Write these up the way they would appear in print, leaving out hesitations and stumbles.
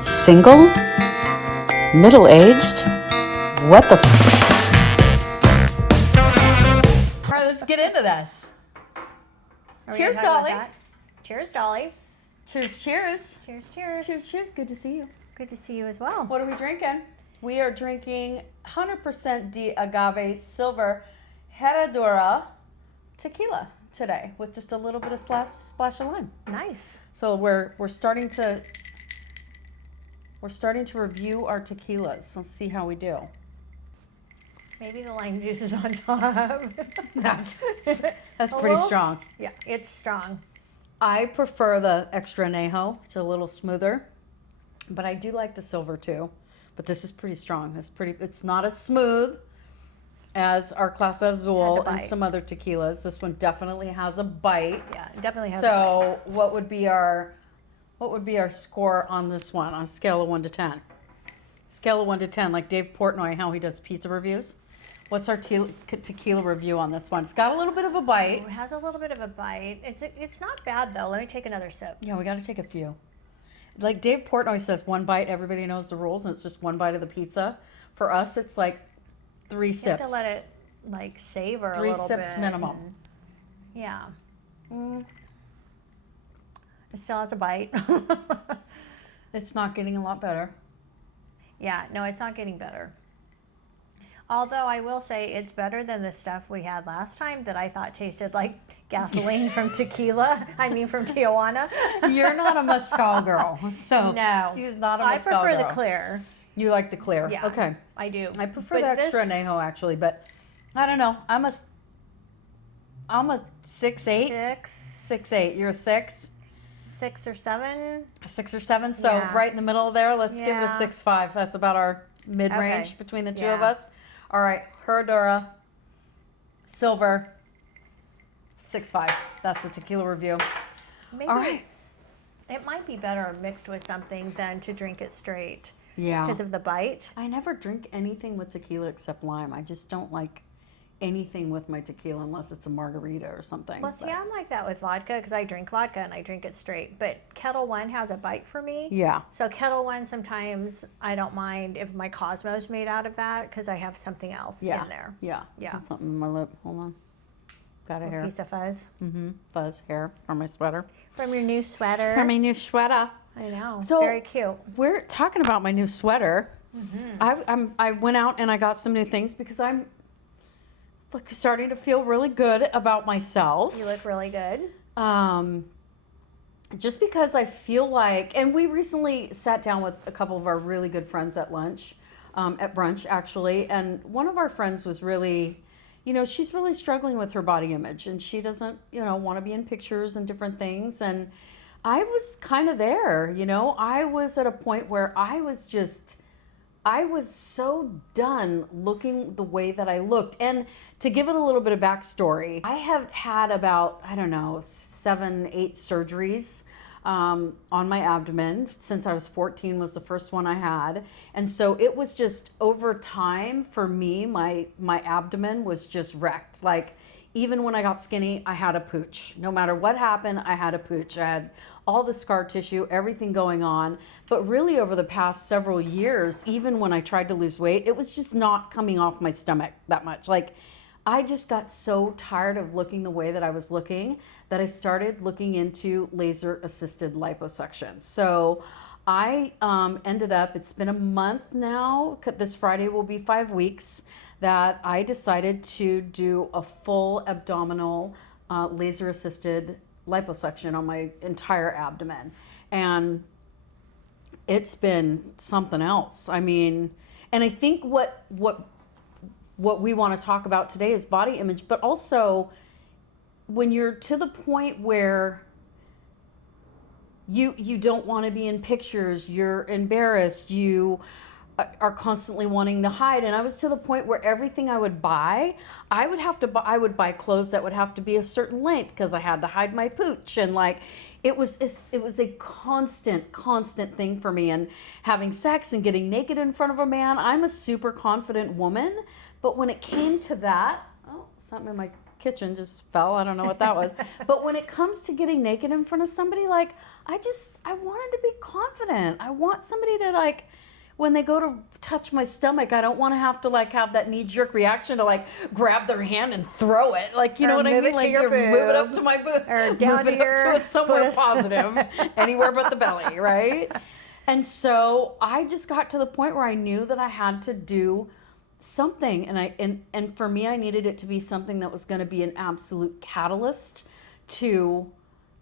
Single? Middle-aged? What the All right, let's get into this. Cheers, Dolly. Cheers, Dolly. Cheers, cheers. Cheers, cheers. Cheers, cheers. Good to see you. Good to see you as well. What are we drinking? We are drinking 100% de agave silver Herradura tequila today with just a little bit of splash of lime. Nice. So we're starting to review our tequilas. Let's see how we do. Maybe the lime juice is on top. That's pretty strong. Yeah, it's strong. I prefer the extra añejo. It's a little smoother, but I do like the silver too. But this is pretty strong. It's not as smooth as our Clase Azul and some other tequilas. This one definitely has a bite. Yeah, it definitely has a bite. So what would be our score on this one on a scale of 1 to 10? Scale of 1 to 10, like Dave Portnoy, how he does pizza reviews. What's our tequila review on this one? It's got a little bit of a bite. It has a little bit of a bite. It's not bad though. Let me take another sip. Yeah, we got to take a few. Like Dave Portnoy says, 1 bite, everybody knows the rules, and it's just 1 bite of the pizza. For us, it's like 3 sips. You have to let it like savor a little bit. 3 sips minimum. Yeah. It still has a bite. It's not getting a lot better. Yeah, no, it's not getting better. Although I will say it's better than the stuff we had last time that I thought tasted like gasoline from Tequila. I mean, from Tijuana. You're not a mezcal girl, so no, she's not a mezcal girl. I prefer the clear. You like the clear? Yeah, okay. I do. I prefer the extra añejo actually, but I don't know. I'm a 6'8". 6'8". You're a 6. 6 or 7. 6 or 7. So right in the middle there. Let's give it a 6.5. That's about our mid-range between the two of us. All right, Herradura, silver, 6.5. That's the tequila review. Maybe. All right. It might be better mixed with something than to drink it straight. Yeah. Because of the bite. I never drink anything with tequila except lime. I just don't like anything with my tequila unless it's a margarita or something. Well, see, I'm like that with vodka because I drink vodka and I drink it straight. But Kettle One has a bite for me. Yeah. So Kettle One, sometimes I don't mind if my Cosmo's made out of that because I have something else in there. Yeah. Yeah. Something in my lip. Hold on. Got a hair. Piece of fuzz. Fuzz hair from my sweater. From your new sweater. From my new sweater. I know. So very cute. We're talking about my new sweater. I went out and I got some new things because I'm starting to feel really good about myself. You look really good. Just because I feel like, and we recently sat down with a couple of our really good friends at lunch, at brunch actually, and one of our friends was really, she's really struggling with her body image and she doesn't, want to be in pictures and different things. And I was kind of there, I was at a point where I was so done looking the way that I looked. And to give it a little bit of backstory, I have had about, 7, 8 surgeries on my abdomen since I was 14 was the first one I had. And so it was just over time for me, my abdomen was just wrecked. Like even when I got skinny, I had a pooch. No matter what happened, I had a pooch. I had all the scar tissue, everything going on. But really over the past several years, even when I tried to lose weight, it was just not coming off my stomach that much. Like I just got so tired of looking the way that I was looking that I started looking into laser assisted liposuction. So I ended up, it's been a month now, this Friday will be 5 weeks, that I decided to do a full abdominal laser assisted liposuction on my entire abdomen. And it's been something else. I mean, and I think what we want to talk about today is body image, but also when you're to the point where you don't want to be in pictures, you're embarrassed, you are constantly wanting to hide. And I was to the point where everything I would buy, I would buy clothes that would have to be a certain length because I had to hide my pooch. And like, it was a constant thing for me. And having sex and getting naked in front of a man, I'm a super confident woman. But when it came to that, something in my kitchen just fell. I don't know what that was. But when it comes to getting naked in front of somebody, like, I wanted to be confident. I want somebody to like, when they go to touch my stomach, I don't want to have to like have that knee-jerk reaction to like grab their hand and throw it. Like, you know Or what I move mean? it to Like, your move it up boob. to my boob. Or down move to it your up to a somewhere puss. positive, anywhere but the belly, right? And so I just got to the point where I knew that I had to do something, and for me, I needed it to be something that was going to be an absolute catalyst to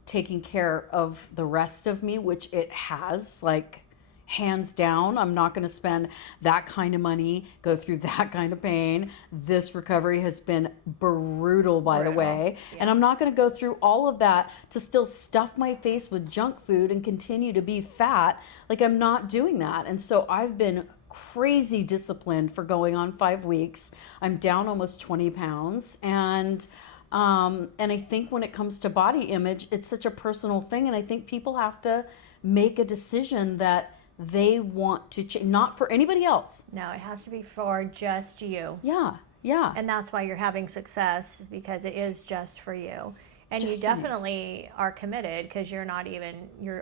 taking care of the rest of me, which it has, like, hands down. I'm not going to spend that kind of money, go through that kind of pain. This recovery has been brutal, by the way. Yeah. And I'm not going to go through all of that to still stuff my face with junk food and continue to be fat. Like, I'm not doing that. And so I've been crazy disciplined for going on 5 weeks. I'm down almost 20 pounds. And I think when it comes to body image, it's such a personal thing. And I think people have to make a decision that they want to change, not for anybody else. No, it has to be for just you. Yeah, yeah. And that's why you're having success, because it is just for you. And Just you for me. definitely are committed, because you're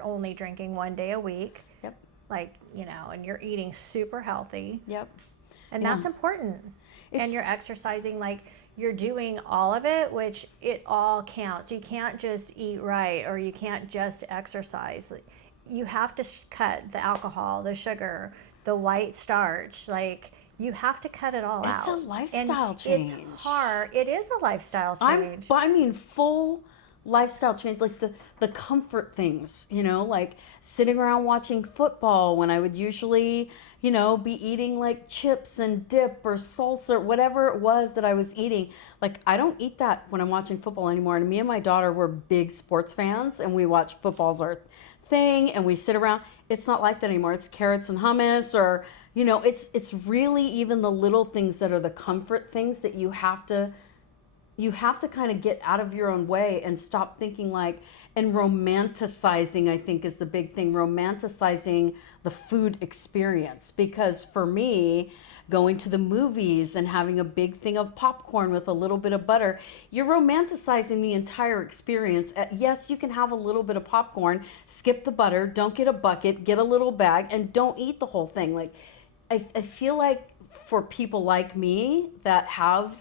only drinking 1 day a week. Yep, Like, and you're eating super healthy. yep. And Yeah. that's important. And It's- you're exercising, like, you're doing all of it, which it all counts. You can't just eat right, or you can't just exercise. You have to cut the alcohol, the sugar, the white starch. Like, you have to cut it all out. It's a lifestyle And change. It's hard. It is a lifestyle change. I mean, full lifestyle change, like the comfort things, like sitting around watching football when I would usually, be eating like chips and dip or salsa, whatever it was that I was eating. Like, I don't eat that when I'm watching football anymore. And me and my daughter were big sports fans, and we watch football's our thing, and we sit around. It's not like that anymore. It's carrots and hummus, or it's really even the little things that are the comfort things that you have to kind of get out of your own way and stop thinking like, and romanticizing, I think, is the big thing, romanticizing the food experience. Because for me, going to the movies and having a big thing of popcorn with a little bit of butter, you're romanticizing the entire experience. Yes, you can have a little bit of popcorn, skip the butter, don't get a bucket, get a little bag, and don't eat the whole thing. Like, I feel like for people like me that have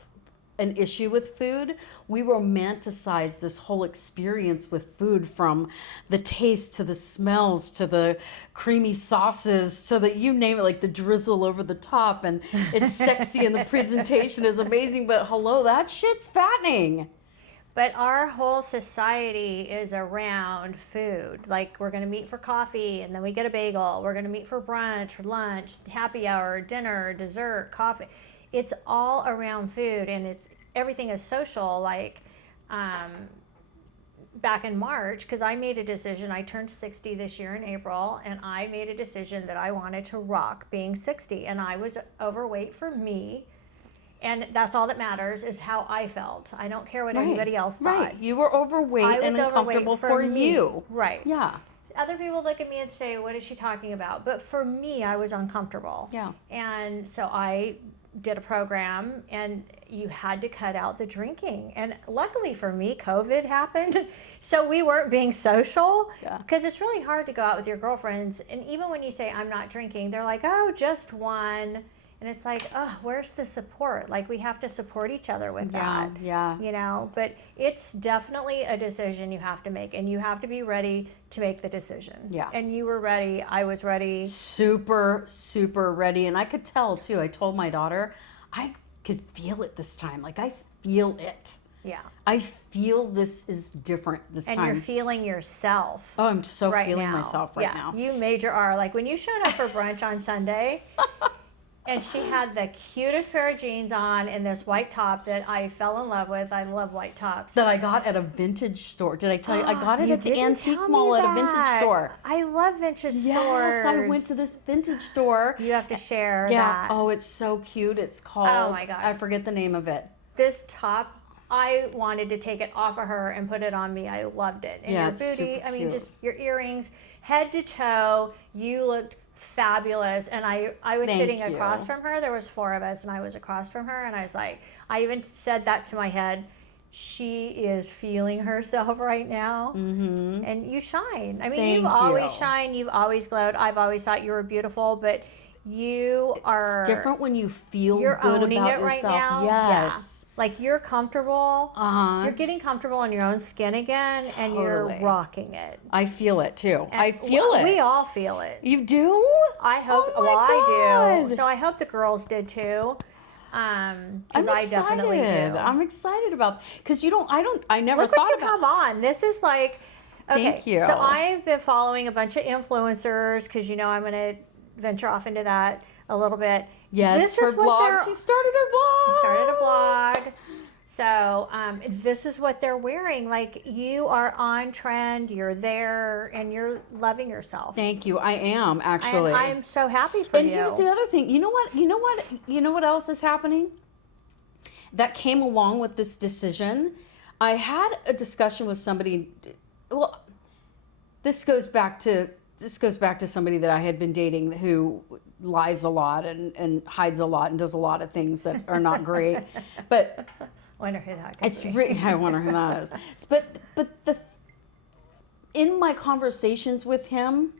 an issue with food, we romanticize this whole experience with food, from the taste to the smells to the creamy sauces to the, you name it, like the drizzle over the top, and it's sexy and the presentation is amazing, but hello, that shit's fattening. But our whole society is around food. Like, we're going to meet for coffee, and then we get a bagel. We're going to meet for brunch, for lunch, happy hour, dinner, dessert, coffee. It's all around food, and everything is social. Like, back in March, because I made a decision. I turned 60 this year in April, and I made a decision that I wanted to rock being 60, and I was overweight for me. And that's all that matters, is how I felt. I don't care what anybody else thought. Right, you were overweight and uncomfortable for you. Right. Yeah. Other people look at me and say, what is she talking about? But for me, I was uncomfortable. Yeah. And so I did a program, and you had to cut out the drinking. And luckily for me, COVID happened. So we weren't being social, because it's really hard to go out with your girlfriends. And even when you say, I'm not drinking, they're like, oh, just one. And it's like, oh, where's the support? Like, we have to support each other with that. Yeah. But it's definitely a decision you have to make, and you have to be ready to make the decision. Yeah. And you were ready. I was ready. Super, super ready. And I could tell too. I told my daughter, I could feel it this time. Like, I feel it. Yeah. I feel this is different this And time. you're feeling yourself. Oh, I'm so right feeling now. myself right now. You made your R. Like, when you showed up for brunch on Sunday, and she had the cutest pair of jeans on and this white top that I fell in love with. I love white tops. That I got at a vintage store. Did I tell you? I got it You at the didn't antique tell mall me at a vintage that. store. I love vintage stores. Yes, I went to this vintage store. You have to share Yeah. that. Oh, it's so cute. It's called, Oh my gosh. I forget the name of it. This top, I wanted to take it off of her and put it on me. I loved it. And Yeah, your it's booty, super I mean, cute. just your earrings, head to toe, you looked fabulous. And I was Thank sitting you. across from her. There was 4 of us, and I was across from her, and I was like, I even said that to my head. she is feeling herself right now. Mm-hmm. And you shine. I mean, Thank you've always you. shined. You've always glowed. I've always thought you were beautiful, but you are. It's different when you feel You're good owning about it right yourself. now. Yes. Yeah. Like you're comfortable. Uh-huh. You're getting comfortable in your own skin again, and you're Totally. rocking it. I feel it too. And I feel it. We all feel it. You do? I hope. Oh my well, I do. God. So I hope the girls did too. I'm Because I definitely do. excited. I'm excited about, because I never Look thought what you about. have on. This is like, okay. Thank you. So I've been following a bunch of influencers because I'm going to venture off into that a little bit. Yes, This her is what blog. She started her blog. started a blog. So this is what they're wearing. Like you are on trend. You're there, and you're loving yourself. Thank you. I am actually. And I'm so happy for And you. here's the other thing. You know what else is happening? That came along with this decision. I had a discussion with somebody. Well, this goes back to somebody that I had been dating who lies a lot and hides a lot and does a lot of things that are not great. But Wonder who that could it's be. I wonder who that is. But in my conversations with him,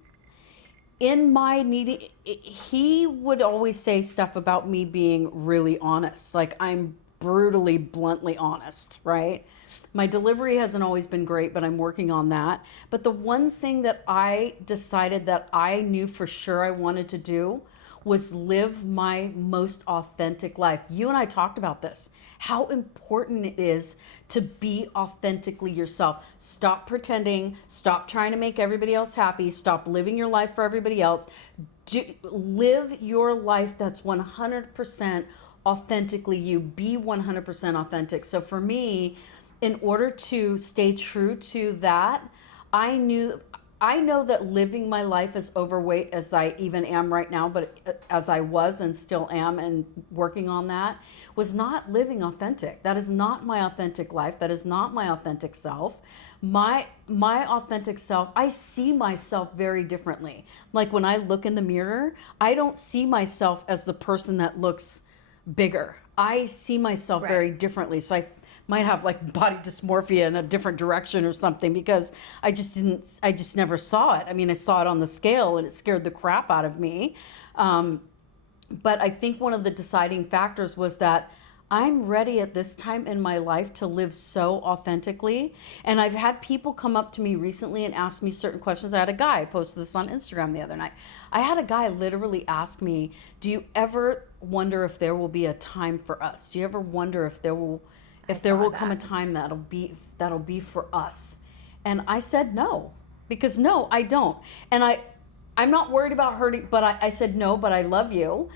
in my needing, he would always say stuff about me being really honest. Like I'm brutally, bluntly honest, right? My delivery hasn't always been great, but I'm working on that. But the one thing that I decided that I knew for sure I wanted to do was live my most authentic life. You and I talked about this, how important it is to be authentically yourself. Stop pretending, stop trying to make everybody else happy, stop living your life for everybody else. Live your life that's 100% authentically you. Be 100% authentic. So for me, in order to stay true to that, I know that living my life as overweight as I even am right now, but as I was and still am and working on that, was not living authentic. That is not my authentic life. That is not my authentic self. My authentic self, I see myself very differently. Like when I look in the mirror, I don't see myself as the person that looks bigger. I see myself very differently. So I might have like body dysmorphia in a different direction or something because I just never saw it. I mean, I saw it on the scale and it scared the crap out of me. But I think one of the deciding factors was that I'm ready at this time in my life to live so authentically. And I've had people come up to me recently and ask me certain questions. I had a guy, I posted this on Instagram the other night. I had a guy literally ask me, do you ever wonder if there will be a time for us? Do you ever wonder if there will come a time that'll be for us? And I said no, because no, I don't. And I'm not worried about hurting, but I said no, but I love you.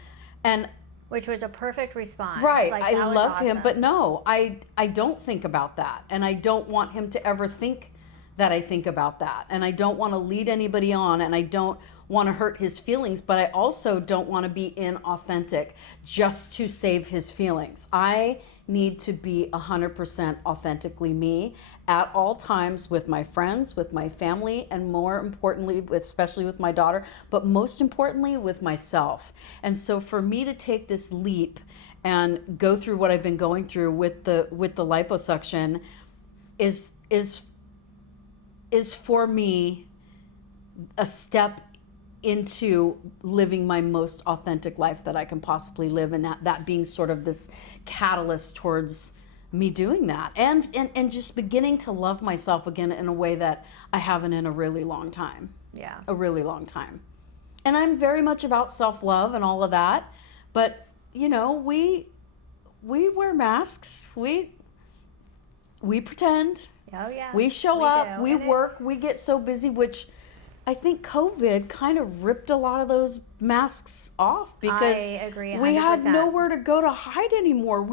And Which was a perfect response. right, Like, I that was love him, awesome. but no, I don't think about that. And I don't want him to ever think that I think about that. And I don't want to lead anybody on, and I don't want to hurt his feelings, but I also don't want to be inauthentic just to save his feelings. I need to be 100% authentically me at all times with my friends, with my family, and more importantly, especially with my daughter, but most importantly with myself. And so for me to take this leap and go through what I've been going through with the liposuction is for me a step into living my most authentic life that I can possibly live, and that being sort of this catalyst towards me doing that and just beginning to love myself again in a way that I haven't in a really long time. Yeah. A really long time. And I'm very much about self-love and all of that, but we wear masks. We pretend. Oh yeah. We show up, do. we And work, we get so busy, which I think COVID kind of ripped a lot of those masks off because I agree we had 100%. nowhere to go to hide anymore.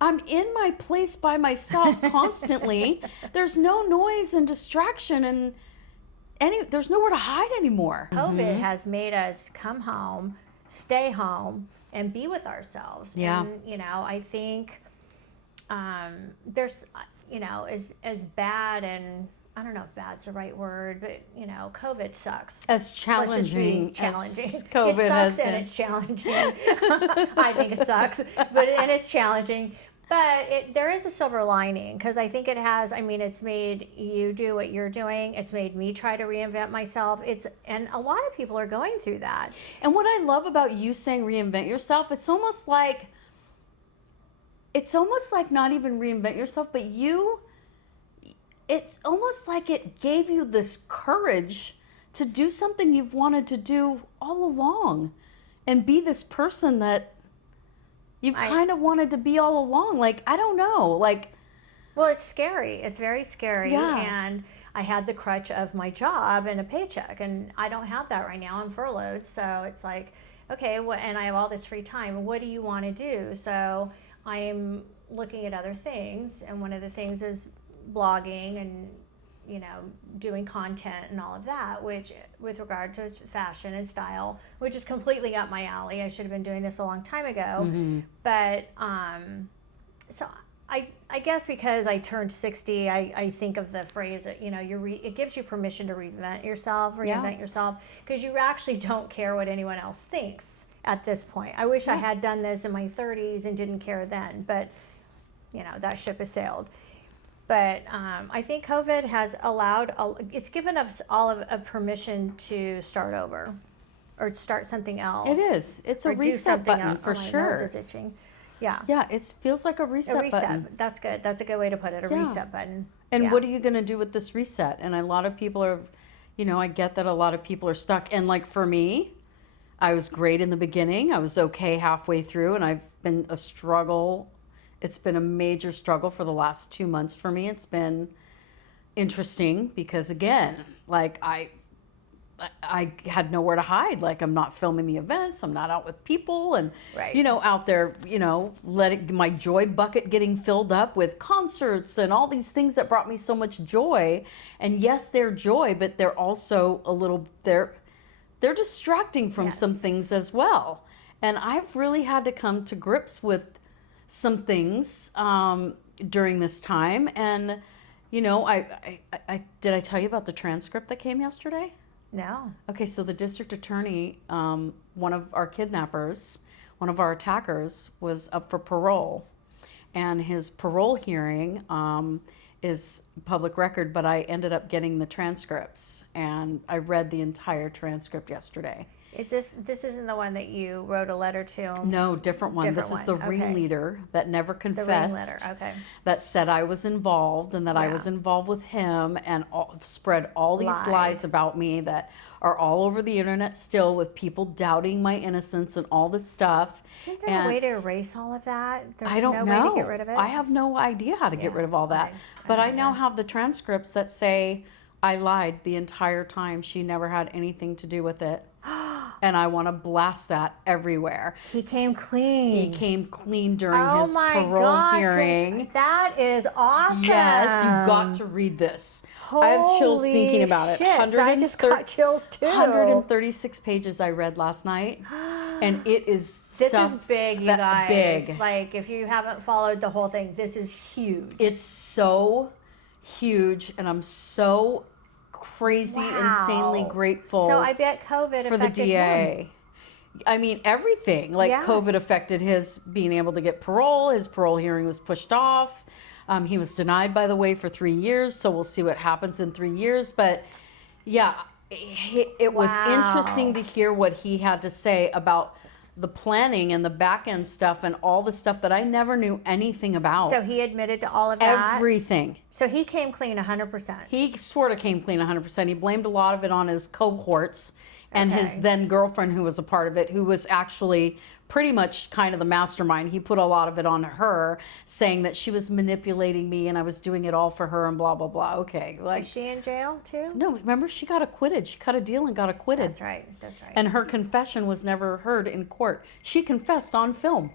I'm in my place by myself constantly. There's no noise and distraction and there's nowhere to hide anymore. COVID has made us come home, stay home, and be with ourselves. Yeah. And, I think there's, as bad, and I don't know if bad's the right word, but, COVID sucks. As challenging Let's just be challenging. as COVID it has sucks and been. it's challenging. I think it sucks, and it's challenging. But there is a silver lining, because I think it has. I mean, it's made you do what you're doing. It's made me try to reinvent myself. And a lot of people are going through that. And what I love about you saying reinvent yourself, it's almost like not even reinvent yourself, but it's almost like it gave you this courage to do something you've wanted to do all along and be this person that you've kind of wanted to be all along. Like, I don't know. Like, well, it's scary. It's very scary. Yeah. And I had the crutch of my job and a paycheck, and I don't have that right now. I'm furloughed. So it's like, okay, and I have all this free time. What do you want to do? So I'm looking at other things. And one of the things is blogging and, doing content and all of that, which with regard to fashion and style, which is completely up my alley. I should have been doing this a long time ago. Mm-hmm. But so I guess because I turned 60, I think of the phrase that, it gives you permission to reinvent yourself, because you actually don't care what anyone else thinks at this point. I wish I had done this in my 30s and didn't care then, but that ship has sailed. But I think COVID has it's given us all a permission to start over or start something else. it is. It's a reset button for sure. My nose is itching. Yeah. Yeah, it feels like a reset button. That's good. That's a good way to put it. A reset button. And what are you going to do with this reset? And a lot of people are, I get that a lot of people are stuck. And like for me, I was great in the beginning. I was okay halfway through, and I've been a struggle. It's been a major struggle for the last 2 months for me. It's been interesting because, again, like I had nowhere to hide. Like, I'm not filming the events. I'm not out with people and, out there, letting my joy bucket getting filled up with concerts and all these things that brought me so much joy. And yes, they're joy, but they're also they're distracting from some things as well. And I've really had to come to grips with some things during this time. And, I did I tell you about the transcript that came yesterday? No. Okay, so the district attorney, one of our kidnappers, one of our attackers, was up for parole. And his parole hearing is public record, but I ended up getting the transcripts. And I read the entire transcript yesterday. This isn't the one that you wrote a letter to? No, different one. This is the ringleader that never confessed. The ringleader, okay. That said I was involved and that I was involved with him and spread all these lies about me that are all over the internet still, with people doubting my innocence and all this stuff. Isn't there a way to erase all of that? I don't know. Way to get rid of it? I have no idea how to get rid of all that. But I now have the transcripts that say I lied the entire time. She never had anything to do with it. And I want to blast that everywhere. He came clean. He came clean during his parole hearing. That is awesome. Yes, you've got to read this. I have chills thinking about it. I just got chills too. 136 pages I read last night. And it is This is big, you guys. Big. Like, if you haven't followed the whole thing, this is huge. It's so huge, and I'm so crazy, insanely grateful. So I bet COVID for the affected DA. him. I mean, everything. Like, COVID affected his being able to get parole. His parole hearing was pushed off. He was denied, by the way, for 3 years. So we'll see what happens in 3 years. But yeah, it was interesting to hear what he had to say about the planning and the back end stuff and all the stuff that I never knew anything about. So he admitted to all of that? Everything. So he came clean 100%. He sort of came clean 100%. He blamed a lot of it on his cohorts and his then girlfriend, who was a part of it, who was actually pretty much kind of the mastermind. He put a lot of it on her, saying that she was manipulating me and I was doing it all for her and blah, blah, blah. Okay. Like, is she in jail too? No, remember, she got acquitted. She cut a deal and got acquitted. That's right. And her confession was never heard in court. She confessed on film.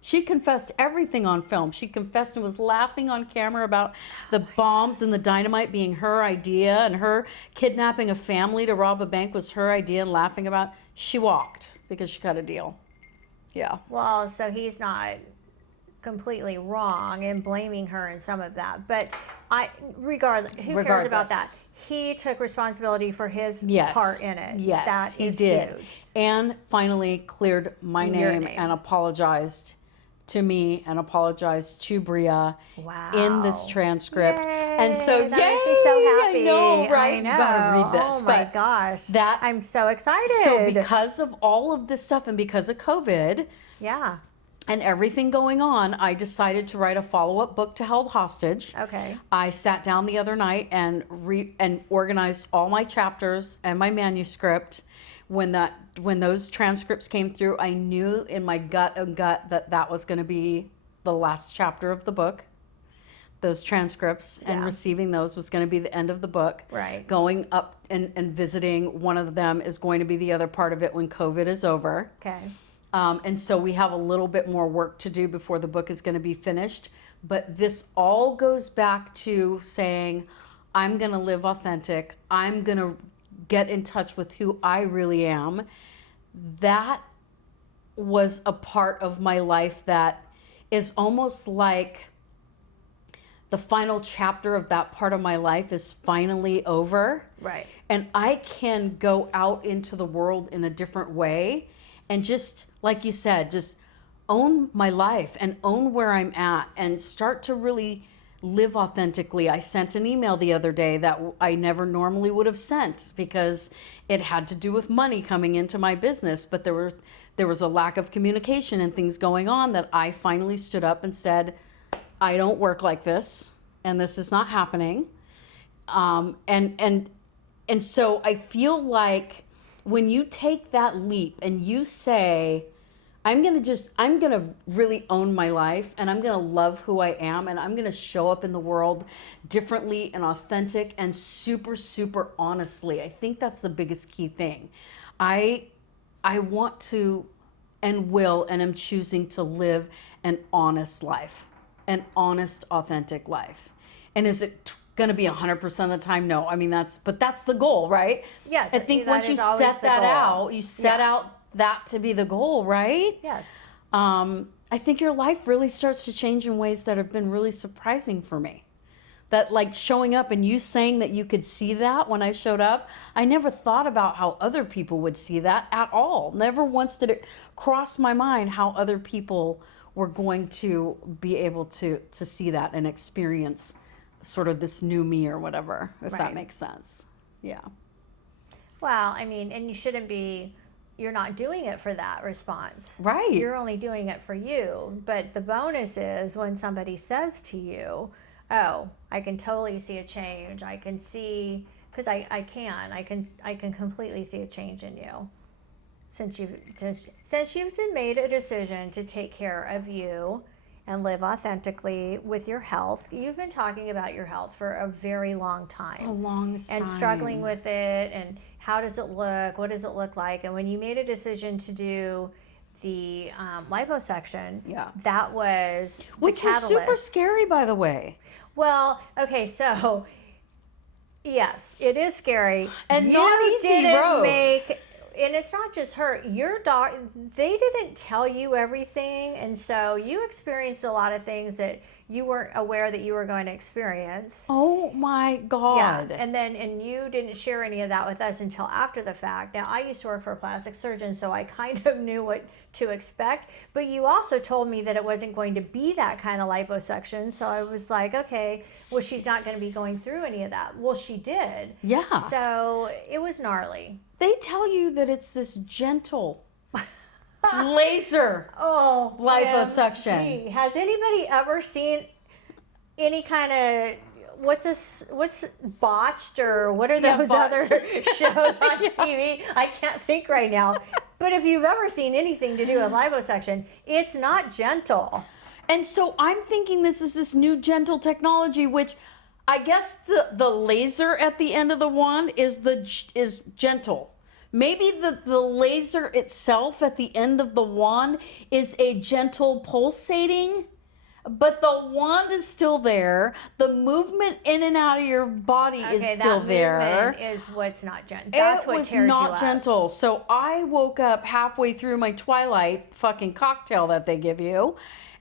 She confessed everything on film. She confessed and was laughing on camera about the bombs and the dynamite being her idea, and her kidnapping a family to rob a bank was her idea, and laughing about. She walked because she cut a deal. Yeah. Well, so he's not completely wrong in blaming her in some of that, but regardless, who cares about that? He took responsibility for his part in it. Yes, that he is did. Huge. And finally cleared my name and apologized to me and apologized to Bria Wow. in this transcript. Yay, And so, that makes me so happy. I know, right? I know. You gotta read this. Oh my but gosh. that I'm so excited. So because of all of this stuff and because of COVID yeah. and everything going on, I decided to write a follow-up book to Held Hostage. Okay. I sat down the other night and organized all my chapters and my manuscript. When those transcripts came through, I knew in my gut that was going to be the last chapter of the book. Those transcripts and receiving those was going to be the end of the book. Right. Going up and visiting one of them is going to be the other part of it when COVID is over. Okay. And so we have a little bit more work to do before the book is going to be finished. But this all goes back to saying, I'm going to live authentic. I'm going to get in touch with who I really am. That was a part of my life that is almost like the final chapter of that part of my life is finally over. Right. And I can go out into the world in a different way and just, like you said, just own my life and own where I'm at and start to really live authentically. I sent an email the other day that I never normally would have sent because it had to do with money coming into my business, but there was a lack of communication and things going on that I finally stood up and said, I don't work like this and this is not happening. And so I feel like when you take that leap and you say, I'm going to really own my life and I'm going to love who I am and I'm going to show up in the world differently and authentic and super, super honestly. I think that's the biggest key thing. I want to and will and am choosing to live an honest life, an honest, authentic life. And is it going to be 100% of the time? No. I mean, that's the goal, right? Yes. I think that once you is always set the that goal. out, you set out that to be the goal, right? Yes. I think your life really starts to change in ways that have been really surprising for me. That like showing up and you saying that you could see that when I showed up, I never thought about how other people would see that at all. Never once did it cross my mind how other people were going to be able to see that and experience sort of this new me or whatever, if that Right. makes sense. Yeah. Well, I mean, and you're not doing it for that response. Right. You're only doing it for you. But the bonus is when somebody says to you, oh, I can totally see a change. I can see, because I can completely see a change in you. Since you've made a decision to take care of you and live authentically with your health. You've been talking about your health for a very long time. A long time. And struggling with it and how does it look? What does it look like? And when you made a decision to do the liposuction, that was Which the was catalyst. super scary, by the way. Well, okay, so yes, it is scary. And you not easy didn't road. And it's not just her. Your dog, they didn't tell you everything, and so you experienced a lot of things that you weren't aware that you were going to experience. Oh my God. Yeah, and you didn't share any of that with us until after the fact. Now, I used to work for a plastic surgeon, so I kind of knew what to expect, but you also told me that it wasn't going to be that kind of liposuction, so I was like, okay, well, she's not going to be going through any of that. Well, she did. Yeah. So it was gnarly. They tell you that it's this gentle laser liposuction. Gee, has anybody ever seen any kind of what's botched or what are those other shows on TV? I can't think right now. But if you've ever seen anything to do with liposuction, it's not gentle. And so I'm thinking this is this new gentle technology, which I guess the laser at the end of the wand is gentle. Maybe the laser itself at the end of the wand is a gentle pulsating, but the wand is still there. The movement in and out of your body is still there. Movement is what's not gentle. That's what tears you up. It was not gentle. So I woke up halfway through my Twilight fucking cocktail that they give you,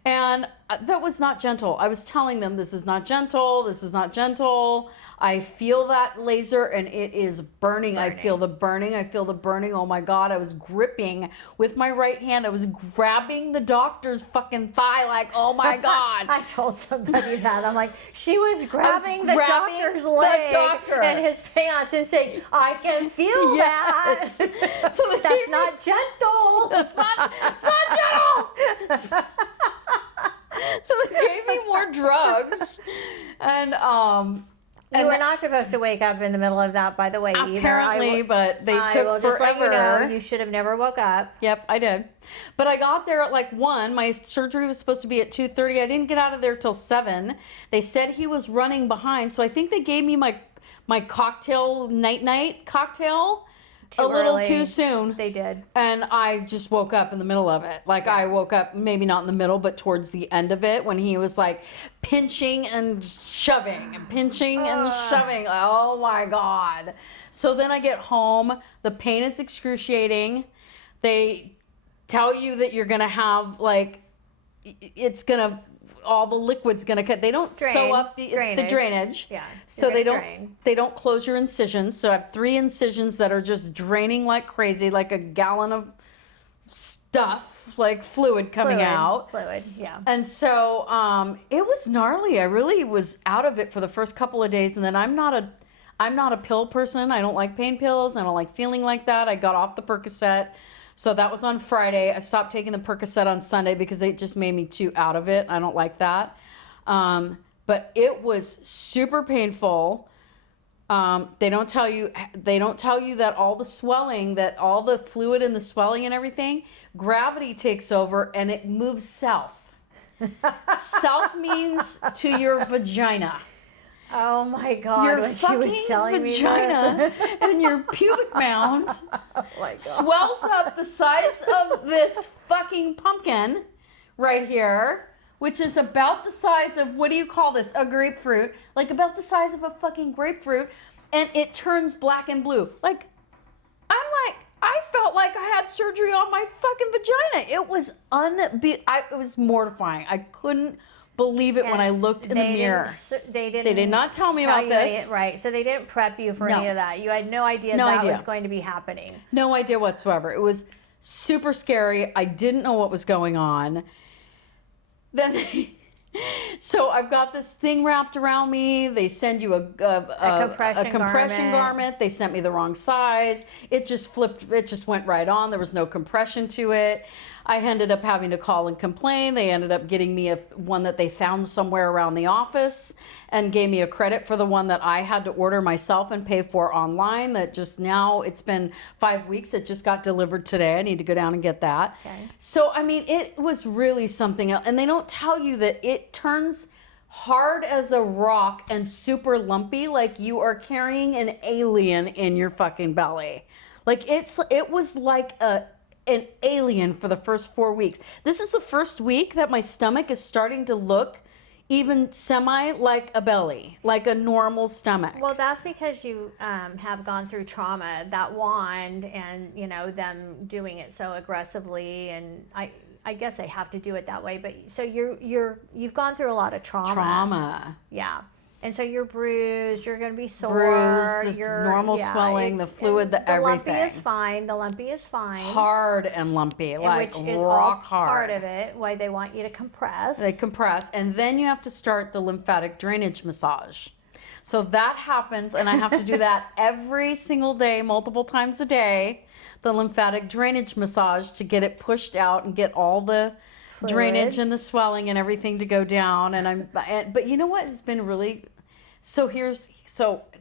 And that was not gentle. I was telling them, this is not gentle. This is not gentle. I feel that laser and it is burning. I feel the burning. I feel the burning. Oh my God. I was gripping with my right hand. I was grabbing the doctor's fucking thigh like, oh my God. I told somebody that. I'm like, she was grabbing the doctor's leg and his pants and saying, I can feel that. So that's not gentle. It's not gentle. So they gave me more drugs, and you were not supposed to wake up in the middle of that, by the way. Apparently, but they took forever. Just let you know, you should have never woke up. Yep, I did. But I got there at like 1. My surgery was supposed to be at 2:30. I didn't get out of there till 7. They said he was running behind, so I think they gave me my cocktail, night cocktail. A little too soon. They did. And I just woke up in the middle of it. Like, I woke up, maybe not in the middle, but towards the end of it when he was like pinching and shoving and pinching and shoving. Oh my God. So then I get home. The pain is excruciating. They tell you that you're going to have like, all the liquid's gonna cut. They don't sew up the drainage. Yeah. So they don't close your incisions. So I have 3 incisions that are just draining like crazy, like a gallon of stuff, like fluid coming out. Fluid, yeah. And so it was gnarly. I really was out of it for the first couple of days, and then I'm not a pill person. I don't like pain pills. I don't like feeling like that. I got off the Percocet. So that was on Friday. I stopped taking the Percocet on Sunday because it just made me too out of it. I don't like that. But it was super painful. They don't tell you that all the swelling, that all the fluid and the swelling and everything, gravity takes over and it moves south. South means to your vagina. Oh my God! Your when fucking she was telling vagina and your pubic mound swells up the size of this fucking pumpkin right here, which is about the size of, what do you call this? A grapefruit. Like about the size of a fucking grapefruit, and it turns black and blue. I felt like I had surgery on my fucking vagina. It was it was mortifying. I couldn't believe it when I looked in the mirror. They did not tell me about this. Right. So they didn't prep you for any of that. You had no idea that was going to be happening. No idea whatsoever. It was super scary. I didn't know what was going on. Then so I've got this thing wrapped around me. They send you a compression garment. They sent me the wrong size. It just flipped. It just went right on. There was no compression to it. I ended up having to call and complain. They ended up getting me one that they found somewhere around the office and gave me a credit for the one that I had to order myself and pay for online. That just now, it's been 5 weeks. It just got delivered today. I need to go down and get that. Okay. So, I mean, it was really something else. And they don't tell you that it turns hard as a rock and super lumpy, like you are carrying an alien in your fucking belly. Like it was like an alien for the first 4 weeks. This is the first week that my stomach is starting to look even semi like a belly, like a normal stomach. Well, that's because you have gone through trauma, that wand, and them doing it so aggressively, and I guess they have to do it that way. But so you've gone through a lot of trauma. Yeah. And so you're bruised, you're going to be sore. Bruised, the normal swelling, the fluid, everything. The lumpy is fine. Hard and lumpy, like which is rock all hard. part of it, why they want you to compress. They compress, and then you have to start the lymphatic drainage massage. So that happens, and I have to do that every single day, multiple times a day, the lymphatic drainage massage to get it pushed out and get all the fluids, drainage and the swelling and everything to go down. But you know what has been really, so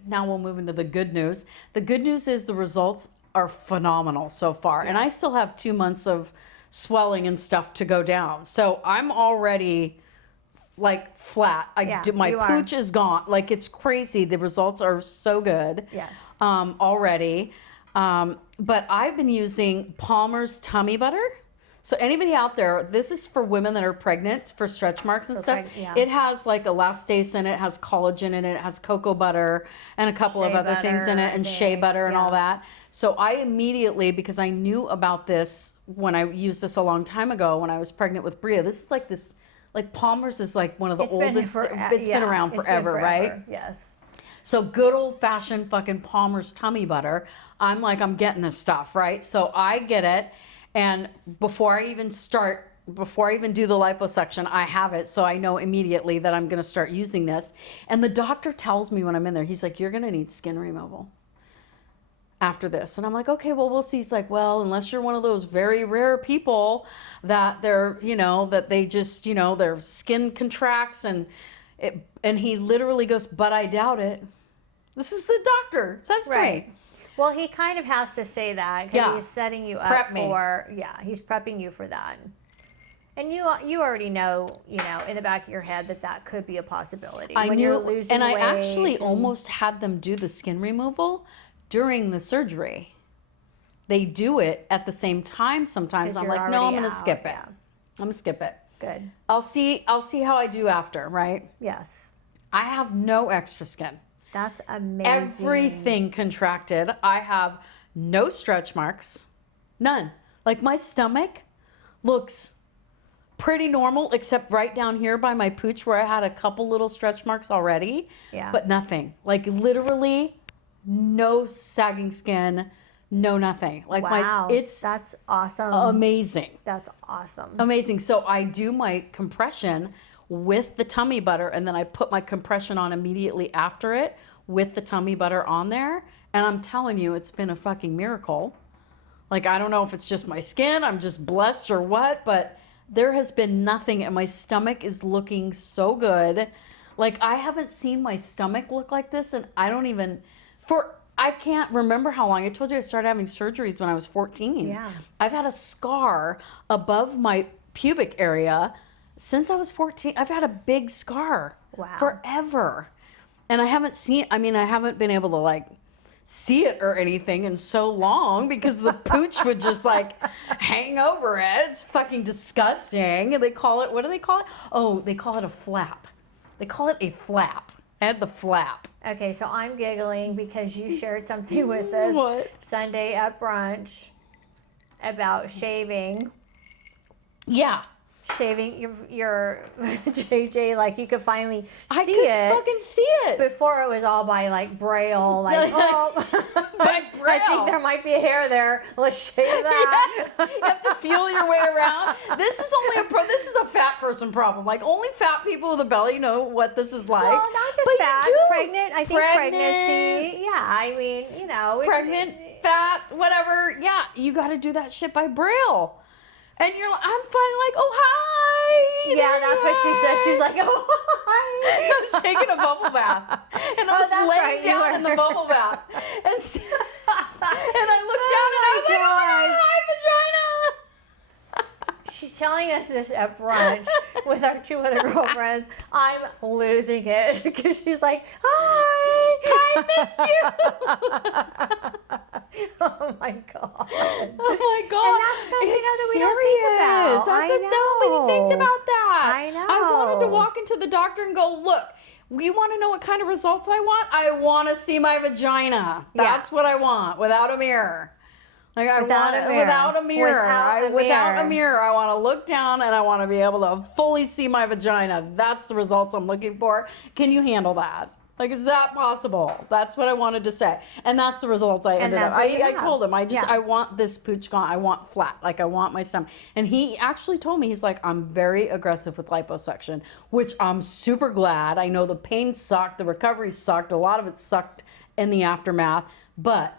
now we'll move into the good news. The good news is the results are phenomenal so far. Yes. And I still have 2 months of swelling and stuff to go down. So I'm already like flat. My pooch is gone. Like, it's crazy. The results are so good. Yes. Already. But I've been using Palmer's tummy butter. So anybody out there, this is for women that are pregnant for stretch marks and stuff. It has like elastase in it, has collagen in it, has cocoa butter and a couple of other things in it, and shea butter and all that. So I immediately, because I knew about this when I used this a long time ago when I was pregnant with Bria, this is like this like Palmer's is like one of the It's been oldest. for- It's been yeah, around it's been forever, right? Yes. So good old fashioned fucking Palmer's tummy butter. I'm like, I'm getting this stuff, right? So I get it. And before I even do the liposuction, I have it. So I know immediately that I'm going to start using this. And the doctor tells me when I'm in there, he's like, you're going to need skin removal after this. And I'm like, okay, well, we'll see. He's like, well, unless you're one of those very rare people that they're, that they just, their skin contracts and he literally goes, but I doubt it. This is the doctor. That's right. Well, he kind of has to say that because he's setting you up for, he's prepping you for that. And you already know, in the back of your head that could be a possibility. I when knew, you're losing and I weight actually almost had them do the skin removal during the surgery. They do it at the same time sometimes. I'm like, no, I'm going to skip it. Yeah. I'm going to skip it. Good. I'll see how I do after, right? Yes. I have no extra skin. That's amazing. Everything contracted. I have no stretch marks. None. Like my stomach looks pretty normal except right down here by my pooch where I had a couple little stretch marks already. Yeah. But nothing. Like literally no sagging skin, no nothing. Like wow. It's that's awesome. Amazing. That's awesome. Amazing. So I do my compression with the tummy butter and then I put my compression on immediately after it with the tummy butter on there. And I'm telling you, it's been a fucking miracle. Like, I don't know if it's just my skin, I'm just blessed or what, but there has been nothing and my stomach is looking so good. Like, I haven't seen my stomach look like this and I can't remember how long. I told you I started having surgeries when I was 14. Yeah. I've had a scar above my pubic area since I was 14. I've had a big scar. Wow. Forever. And I haven't been able to see it or anything in so long because the pooch would just hang over it. It's fucking disgusting. And what do they call it? Oh, they call it a flap. They call it a flap. I had the flap. Okay, so I'm giggling because you shared something with us What? Sunday at brunch about shaving. Yeah. Shaving your JJ, you could finally see I could it. fucking see it. Before it was all by Braille, By Braille. I think there might be a hair there. Let's shave that. Yes. You have to feel your way around. This is a fat person problem. Only fat people with a belly know what this is like. Well, not just but fat. You do. Pregnant. I think pregnancy. Yeah, pregnant, fat, whatever. Yeah, you got to do that shit by Braille. And I'm finally oh, hi. Yeah, that's what she said. She's like, oh, hi. I was taking a bubble bath. And I was laying down in the bubble bath. And, and I looked down and I was like, oh my God, hi, vagina. She's telling us this at brunch with our two other girlfriends. I'm losing it because she's like, hi. I missed you. Oh my God. Oh my God. And that's something that we don't serious. think about. That's nobody thinks about that. I know. I wanted to walk into the doctor and go, look, you want to know what kind of results I want? I want to see my vagina. That's what I want without a mirror. Without a mirror, I want to look down and I want to be able to fully see my vagina. That's the results I'm looking for. Can you handle that? Is that possible? That's what I wanted to say. And that's the results I ended up. I told him, I want this pooch gone. I want flat. I want my stomach. And he actually told me, he's like, I'm very aggressive with liposuction, which I'm super glad. I know the pain sucked. The recovery sucked. A lot of it sucked in the aftermath. But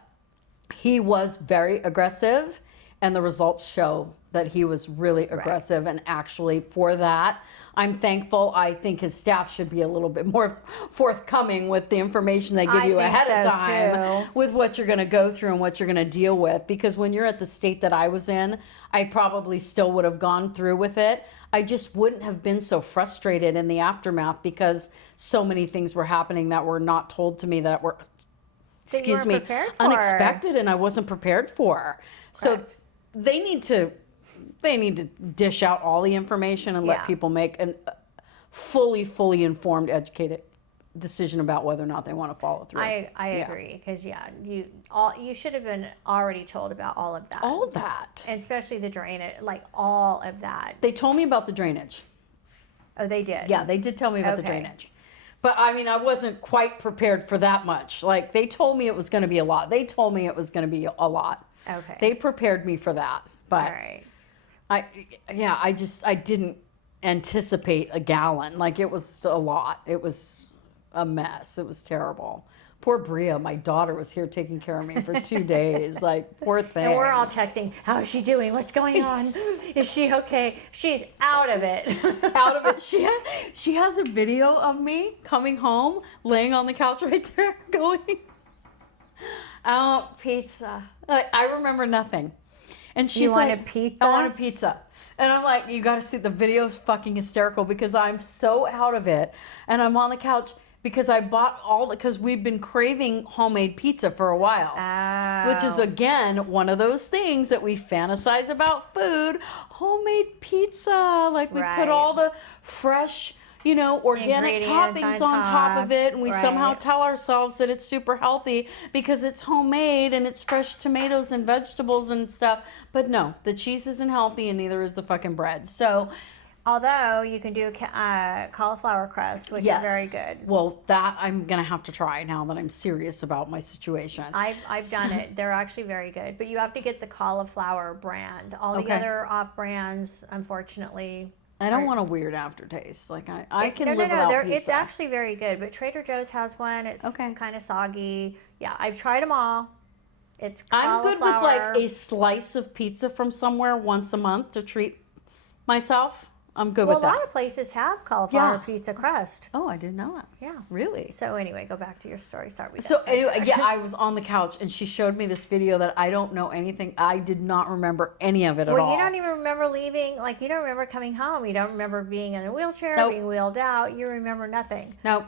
he was very aggressive, and the results show that he was really aggressive. Right. And actually, for that, I'm thankful. I think his staff should be a little bit more forthcoming with the information they give you ahead of time with what you're going to go through and what you're going to deal with. Because when you're at the state that I was in, I probably still would have gone through with it. I just wouldn't have been so frustrated in the aftermath because so many things were happening that were not told to me that were unexpected, and I wasn't prepared for. So they need to dish out all the information and let people make a fully informed, educated decision about whether or not they want to follow through. I agree because you should have been already told about all of that. All that, and especially the drainage, all of that. They told me about the drainage. Oh, they did? Yeah, they did tell me about the Okay. drainage. But I mean, I wasn't quite prepared for that much. Like, they told me it was going to be a lot. They told me it was going to be a lot. Okay. They prepared me for that. But All right. I didn't anticipate a gallon. Like, it was a lot. It was a mess. It was terrible. Poor Bria, my daughter, was here taking care of me for 2 days. Like, poor thing. And we're all texting, how is she doing? What's going on? Is she okay? She's out of it. Out of it. She has a video of me coming home, laying on the couch right there, going, I want pizza. I remember nothing. And she's You like, want a pizza? I want a pizza. And I'm like, you got to see, the video's fucking hysterical because I'm so out of it. And I'm on the couch because I bought because we've been craving homemade pizza for a while. Which is, again, one of those things that we fantasize about food. Homemade pizza. Like, we put all the fresh, organic Ingredients toppings on on top of it. And we top, somehow right. tell ourselves that it's super healthy because it's homemade and it's fresh tomatoes and vegetables and stuff. But no, the cheese isn't healthy and neither is the fucking bread. So... Although you can do cauliflower crust, which is very good. Well, that I'm going to have to try now that I'm serious about my situation. I've done it. They're actually very good. But you have to get the cauliflower brand. All the other off brands, unfortunately. I don't want a weird aftertaste. Like, I can live without pizza. It's actually very good. But Trader Joe's has one. It's kind of soggy. Yeah, I've tried them all. It's cauliflower. I'm good with like a slice of pizza from somewhere once a month to treat myself. I'm good with that. Well, a lot of places have cauliflower pizza crust. Oh, I didn't know that. Yeah. Really? So anyway, go back to your story. Sorry. So anyway, I was on the couch and she showed me this video that I don't know anything. I did not remember any of it at all. Well, you don't even remember leaving. Like, you don't remember coming home. You don't remember being in a wheelchair, being wheeled out. You remember nothing. Nope.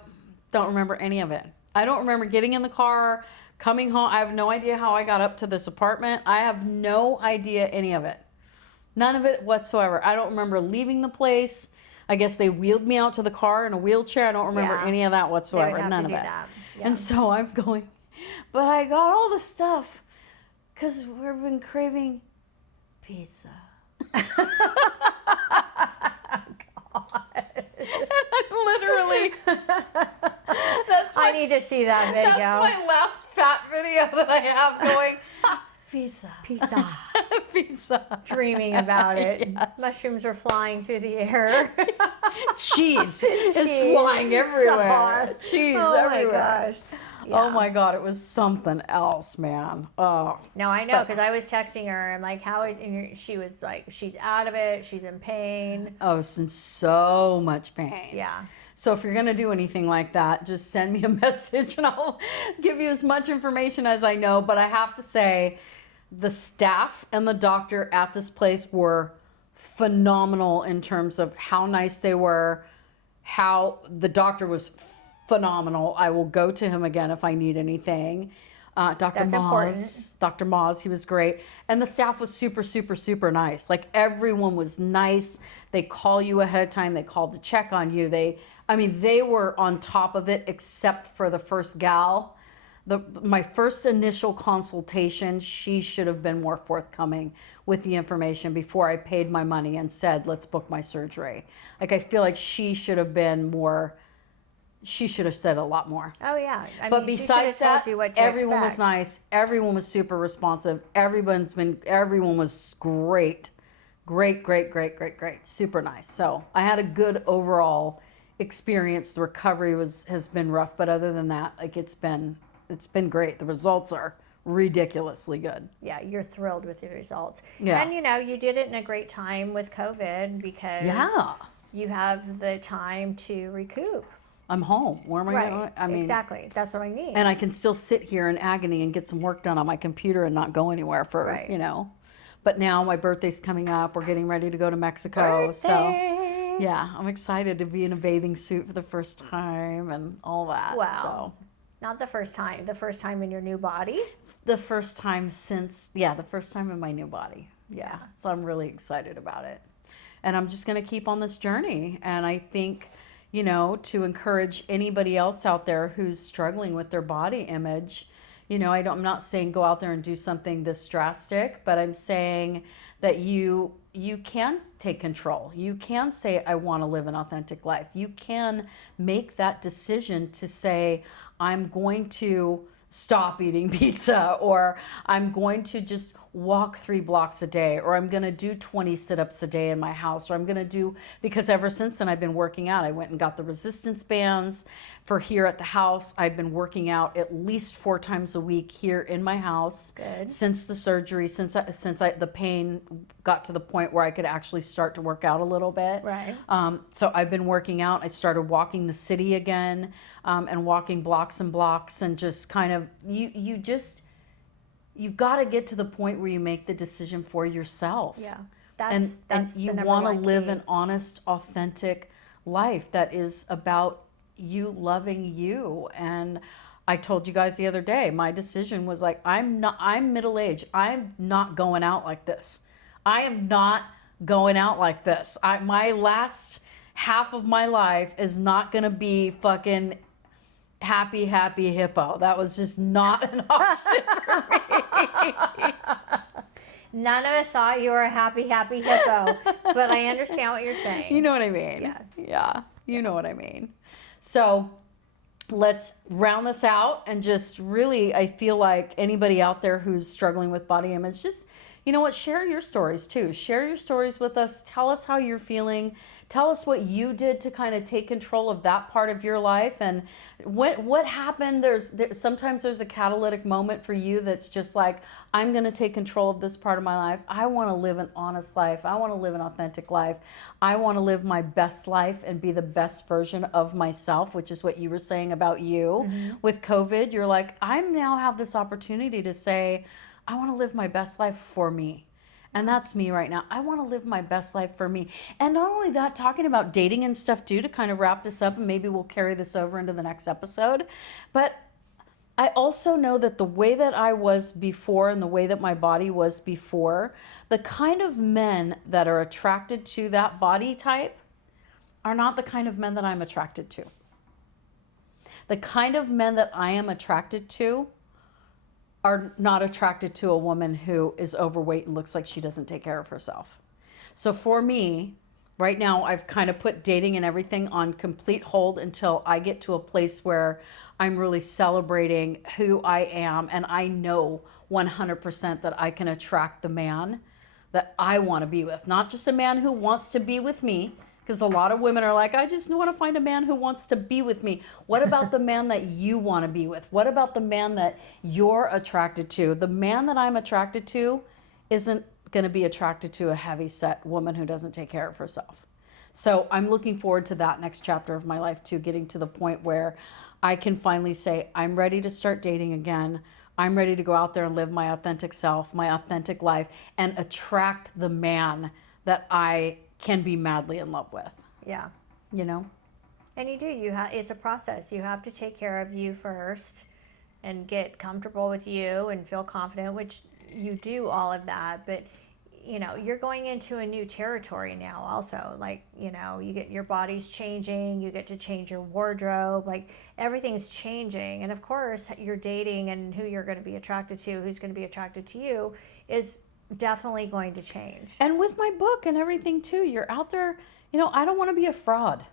Don't remember any of it. I don't remember getting in the car, coming home. I have no idea how I got up to this apartment. I have no idea any of it. None of it whatsoever. I don't remember leaving the place. I guess they wheeled me out to the car in a wheelchair. I don't remember any of that whatsoever. None of it. Yeah. And so I'm going, but I got all the stuff because we've been craving pizza. God. Literally. I need to see that video. That's my last fat video that I have going. Pizza. Pizza. Dreaming about it. Yes. Mushrooms are flying through the air. Cheese is flying everywhere. Sauce. Cheese everywhere. My gosh. Yeah. Oh my God, it was something else, man. Oh. No, I know, because I was texting her. I'm like, she was like, she's out of it. She's in pain. Oh, it's in so much pain. Yeah. So if you're going to do anything like that, just send me a message and I'll give you as much information as I know. But I have to say, the staff and the doctor at this place were phenomenal in terms of how nice they were, how the doctor was phenomenal. I will go to him again if I need anything. Dr. Moz, he was great. And the staff was super, super, super nice. Like, everyone was nice. They call you ahead of time. They called to check on you. They were on top of it, except for the first gal. My first initial consultation, she should have been more forthcoming with the information before I paid my money and said, let's book my surgery. Like, I feel like she should have been more, she should have said a lot more. Oh, yeah. But besides that, everyone was nice. Everyone was super responsive. Everyone was great. Great. Super nice. So I had a good overall experience. The recovery has been rough, but other than that, like, it's been great. The results are ridiculously good. Yeah, you're thrilled with the results. Yeah. And you did it in a great time with COVID because you have the time to recoup. I'm home. Where am I going? I mean, exactly. That's what I mean. And I can still sit here in agony and get some work done on my computer and not go anywhere for, But now my birthday's coming up. We're getting ready to go to Mexico. So, yeah, I'm excited to be in a bathing suit for the first time and all that. Wow. So. Not the first time in your new body. The first time the first time in my new body. Yeah. So I'm really excited about it. And I'm just going to keep on this journey. And I think, to encourage anybody else out there who's struggling with their body image, I'm not saying go out there and do something this drastic, but I'm saying that you can take control. You can say, I want to live an authentic life. You can make that decision to say, I'm going to stop eating pizza, or I'm going to just walk 3 blocks a day, or I'm going to do 20 sit-ups a day in my house, or I'm going to do, because ever since then I've been working out. I went and got the resistance bands for here at the house. I've been working out at least 4 times a week here in my house. Good. Since the surgery, since the pain got to the point where I could actually start to work out a little bit. Right. So I've been working out. I started walking the city again, and walking blocks and blocks, and just kind of, you got to get to the point where you make the decision for yourself. Yeah. And you want to live an honest, authentic life that is about you loving you. And I told you guys the other day, my decision was like, I'm middle-aged. I'm not going out like this. I am not going out like this. My last half of my life is not going to be fucking happy hippo. That was just not an option for me. None of us thought you were a happy hippo, but I understand what you're saying. You know what I mean? Yeah. You know what I mean. So let's round this out, and just really, I feel like anybody out there who's struggling with body image, just, you know what, share your stories too. Share your stories with us. Tell us how you're feeling. Tell us what you did to kind of take control of that part of your life, and what happened. Sometimes there's a catalytic moment for you that's just like, I'm going to take control of this part of my life. I want to live an honest life. I want to live an authentic life. I want to live my best life and be the best version of myself, which is what you were saying about you. Mm-hmm. With COVID, you're like, I now have this opportunity to say, I want to live my best life for me. And that's me right now. I want to live my best life for me. And not only that, talking about dating and stuff too, to kind of wrap this up, and maybe we'll carry this over into the next episode. But I also know that the way that I was before and the way that my body was before, the kind of men that are attracted to that body type are not the kind of men that I'm attracted to. The kind of men that I am attracted to are not attracted to a woman who is overweight and looks like she doesn't take care of herself. So for me, right now, I've kind of put dating and everything on complete hold until I get to a place where I'm really celebrating who I am, and I know 100% that I can attract the man that I want to be with. Not just a man who wants to be with me, because a lot of women are like, I just want to find a man who wants to be with me. What about the man that you want to be with? What about the man that you're attracted to? The man that I'm attracted to isn't going to be attracted to a heavy-set woman who doesn't take care of herself. So I'm looking forward to that next chapter of my life too, getting to the point where I can finally say, I'm ready to start dating again. I'm ready to go out there and live my authentic self, my authentic life, and attract the man that I can be madly in love with. Yeah. You know? And you do. It's a process. You have to take care of you first and get comfortable with you and feel confident, which you do all of that. But, you're going into a new territory now also. Like, you get your body's changing. You get to change your wardrobe. Like, everything's changing. And, of course, you're dating, and who you're going to be attracted to, who's going to be attracted to you is definitely going to change. And with my book and everything too, you're out there, I don't want to be a fraud.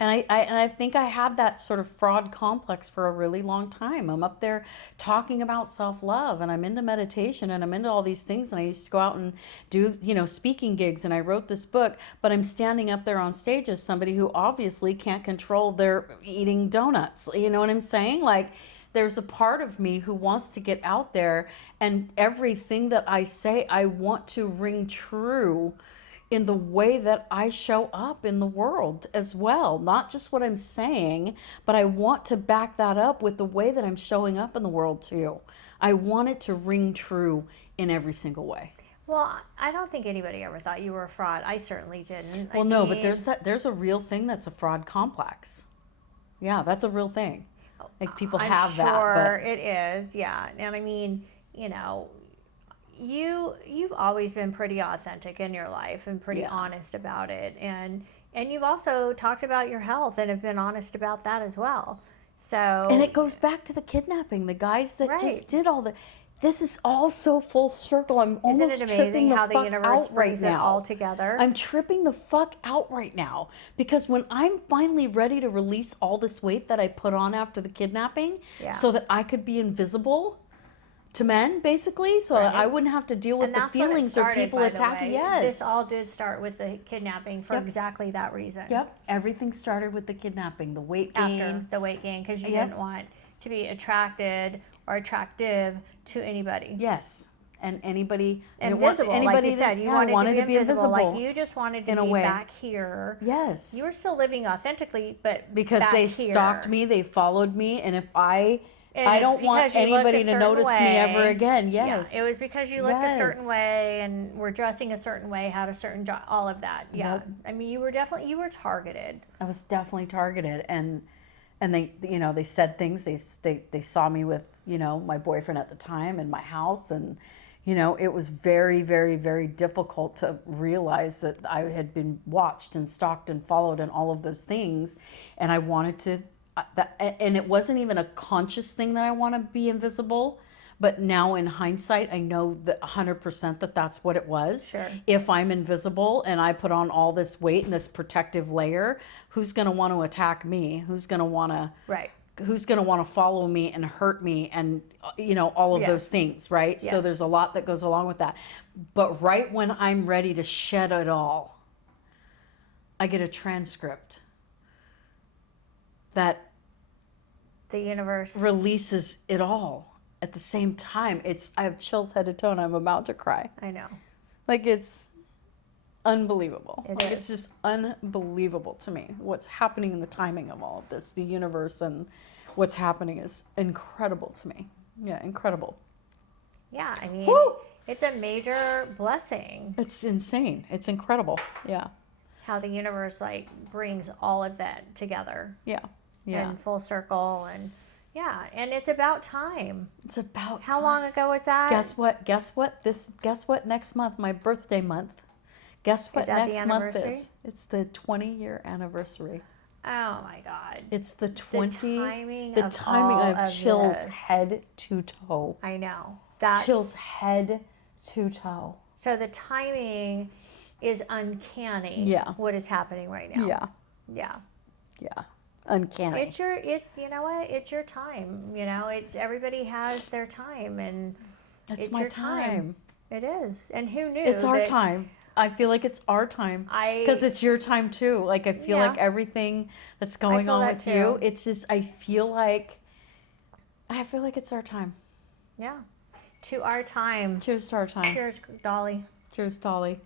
And I think I had that sort of fraud complex for a really long time. I'm up there talking about self-love, and I'm into meditation, and I'm into all these things, and I used to go out and do, speaking gigs, and I wrote this book, but I'm standing up there on stage as somebody who obviously can't control their eating donuts. You know what I'm saying? Like, there's a part of me who wants to get out there, and everything that I say, I want to ring true in the way that I show up in the world as well. Not just what I'm saying, but I want to back that up with the way that I'm showing up in the world too. I want it to ring true in every single way. Well, I don't think anybody ever thought you were a fraud. I certainly didn't. Well, no, but there's a real thing that's a fraud complex. Yeah, that's a real thing. Like, people have that. I'm sure it is, yeah. And I mean, you've always been pretty authentic in your life and pretty honest about it. And you've also talked about your health and have been honest about that as well. So And it goes back to the kidnapping. The guys that Right. just did all the. This is all so full circle. I'm isn't almost it tripping amazing the how the fuck universe out right brings it now. all together? I'm tripping the fuck out right now because when I'm finally ready to release all this weight that I put on after the kidnapping, Yeah. so that I could be invisible to men, basically, so that Right. I wouldn't have to deal with and the that's when it feelings or started, people by the attacking. way. Yes. This all did start with the kidnapping for Yep. exactly that reason. Yep. Everything started with the kidnapping, the weight gain. After the weight gain, because you Yep. didn't want to be attracted or attractive to anybody. Yes. And anybody. Invisible, like you said, you wanted to be invisible. Like you just wanted to in a be way. back here. Yes. You were still living authentically, but Because back they here. stalked me, they followed me, and if I And I it's don't want because you looked anybody a to certain notice me ever way. again. Yes. Yeah, it was because you looked a certain Yes. way and were dressing a certain way, had a certain job, all of that. Yeah. Yep. I mean, you were targeted. I was definitely targeted, and they they said things. They saw me with my boyfriend at the time in my house, and it was very, very, very difficult to realize that I had been watched and stalked and followed and all of those things, and I wanted to. And it wasn't even a conscious thing that I want to be invisible. But now in hindsight, I know that 100% that that's what it was. Sure. If I'm invisible and I put on all this weight and this protective layer, who's going to want to attack me? Who's going to want to Right. who's going to want to follow me and hurt me and all of those Yes. things, right? So Yes. there's a lot that goes along with that. But right when I'm ready to shed it all, I get a transcript that The universe. releases it all at the same time. I have chills head to toe and I'm about to cry. I know. Like, it's unbelievable. It Like, is. it's just unbelievable to me what's happening in the timing of all of this. The universe and what's happening is incredible to me. Yeah, incredible. Yeah, I mean, Woo! it's a major blessing It's insane. It's incredible. Yeah. how the universe brings all of that together Yeah. Yeah. in full circle, and and it's about time. It's about How time. long ago was that? Guess what? Guess what next month, my birthday month. Guess what that the next month anniversary? is? It's the 20-year anniversary. Oh my God. It's the The 20 timing the of timing all of of chills this. head to toe. I know. That's Chills head to toe. So the timing is uncanny. Yeah. What is happening right now? Yeah. Yeah. Yeah. Uncanny. It's you know what? It's your time. It's everybody has their time, and It's my your time. It is. And who knew? It's our that time. I feel like it's our time. Because it's your time too. Like, I feel like everything that's going feel on that with you, too. it's just, I feel like it's our time. Yeah. To our time. Cheers to our time. Cheers, Dolly. Cheers, Dolly.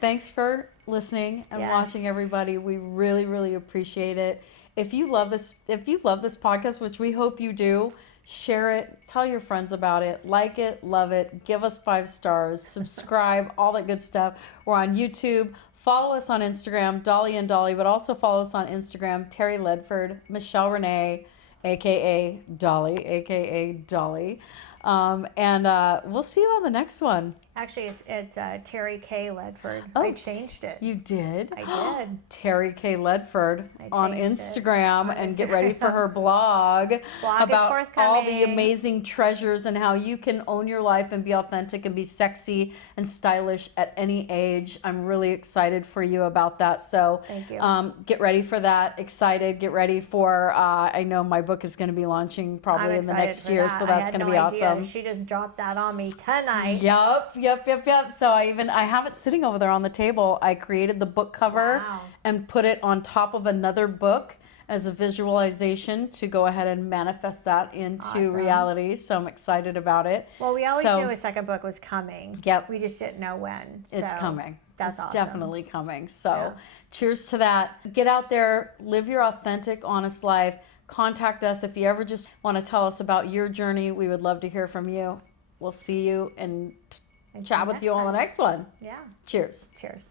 Thanks for listening and Yes. watching, everybody. We really, really appreciate it. If you love this podcast, which we hope you do, share it, tell your friends about it, like it, love it, give us 5 stars, subscribe, all that good stuff. We're on YouTube. Follow us on Instagram, Dolly and Dolly, but also follow us on Instagram, Terry Ledford, Michelle Renee, aka Dolly, aka Dolly. And we'll see you on the next one. Actually, it's Terry K. Ledford. Oh, I changed it. You did? I did. Terry K. Ledford on changed it. Instagram, On and get ready for her blog Blog is about all the forthcoming. amazing treasures and how you can own your life and be authentic and be sexy and stylish at any age. I'm really excited for you about that. So Thank you. get ready for that. Excited. Get ready for, I know my book is going to be launching probably I'm in the excited next for year. that. So I that's had going to no be idea. awesome. She just dropped that on me tonight. Yep. So I have it sitting over there on the table. I created the book cover Wow. and put it on top of another book as a visualization to go ahead and manifest that into Awesome. reality. So I'm excited about it. Well, we always So- knew a second book was coming. Yep. We just didn't know when. It's So coming. That's it's awesome. definitely coming. So Yeah. cheers to that. Get out there, live your authentic, honest life. Contact us if you ever just want to tell us about your journey. We would love to hear from you. We'll see you and Until chat with next you on the time. next one. Yeah. Cheers. Cheers.